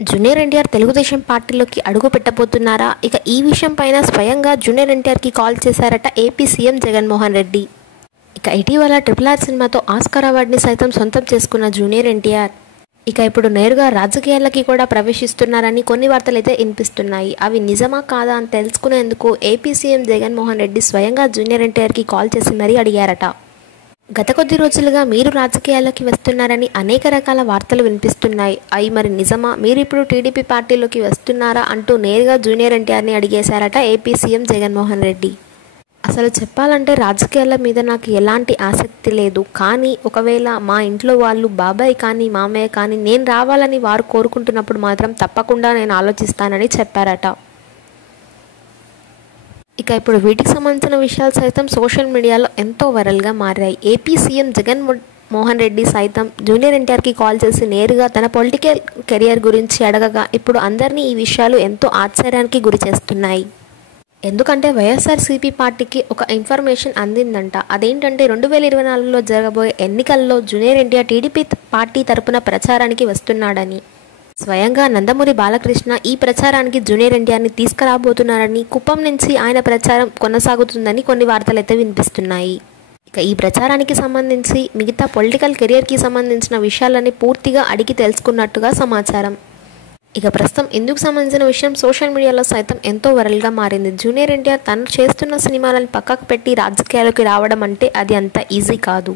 Junior NTR Telugu Desam పార్టీలోకి అడుగు పెట్టబోతున్నారా? ఇక ఈ విషయం పైన స్వయంగా జూనియర్ ఎన్టీఆర్కి కాల్ చేశారట ఏపీ సీఎం జగన్మోహన్ రెడ్డి. ఇక ఇటీవల RRR సినిమాతో ఆస్కార్ అవార్డుని సైతం సొంతం చేసుకున్న జూనియర్ ఎన్టీఆర్ ఇక ఇప్పుడు నేరుగా రాజకీయాలకి కూడా ప్రవేశిస్తున్నారని కొన్ని వార్తలైతే వినిపిస్తున్నాయి. అవి నిజమా కాదా అని తెలుసుకునేందుకు ఏపీ సీఎం జగన్మోహన్ రెడ్డి స్వయంగా జూనియర్ ఎన్టీఆర్కి కాల్ చేసి మరీ అడిగారట. గత కొద్ది రోజులుగా మీరు రాజకీయాల్లోకి వస్తున్నారని అనేక రకాల వార్తలు వినిపిస్తున్నాయి. అవి మరి నిజమా? మీరు ఇప్పుడు టీడీపీ పార్టీలోకి వస్తున్నారా అంటూ నేరుగా జూనియర్ ఎన్టీఆర్ని అడిగేశారట ఏపీ సీఎం జగన్మోహన్ రెడ్డి. అసలు చెప్పాలంటే రాజకీయాల మీద నాకు ఎలాంటి ఆసక్తి లేదు. కానీ ఒకవేళ మా ఇంట్లో వాళ్ళు బాబాయ్ కానీ మామయ్య కానీ నేను రావాలని వారు కోరుకుంటున్నప్పుడు మాత్రం తప్పకుండా నేను ఆలోచిస్తానని చెప్పారట. ఇక ఇప్పుడు వీటికి సంబంధించిన విషయాలు సైతం సోషల్ మీడియాలో ఎంతో వైరల్గా మారాయి. ఏపీ సీఎం జగన్మోహన్ రెడ్డి సైతం జూనియర్ ఎన్టీఆర్కి కాల్ చేసి నేరుగా తన పొలిటికల్ కెరియర్ గురించి అడగగా ఇప్పుడు అందరినీ ఈ విషయాలు ఎంతో ఆశ్చర్యానికి గురి చేస్తున్నాయి. ఎందుకంటే వైఎస్ఆర్సీపీ పార్టీకి ఒక ఇన్ఫర్మేషన్ అందిందంట. అదేంటంటే 2024లో జరగబోయే ఎన్నికల్లో జూనియర్ ఎన్టీఆర్ టీడీపీ పార్టీ తరపున ప్రచారానికి వస్తున్నాడని, స్వయంగా నందమూరి బాలకృష్ణ ఈ ప్రచారానికి జూనియర్ ఎన్టీఆర్ని తీసుకురాబోతున్నారని, కుప్పం నుంచి ఆయన ప్రచారం కొనసాగుతుందని కొన్ని వార్తలైతే వినిపిస్తున్నాయి. ఇక ఈ ప్రచారానికి సంబంధించి మిగతా పొలిటికల్ కెరియర్కి సంబంధించిన విషయాలని పూర్తిగా అడిగి తెలుసుకున్నట్టుగా సమాచారం. ఇక ప్రస్తుతం ఇందుకు సంబంధించిన విషయం సోషల్ మీడియాలో సైతం ఎంతో వైరల్గా మారింది. జూనియర్ ఎన్టీఆర్ తను చేస్తున్న సినిమాలను పక్కకు పెట్టి రాజకీయాల్లోకి రావడం అంటే అది అంత ఈజీ కాదు.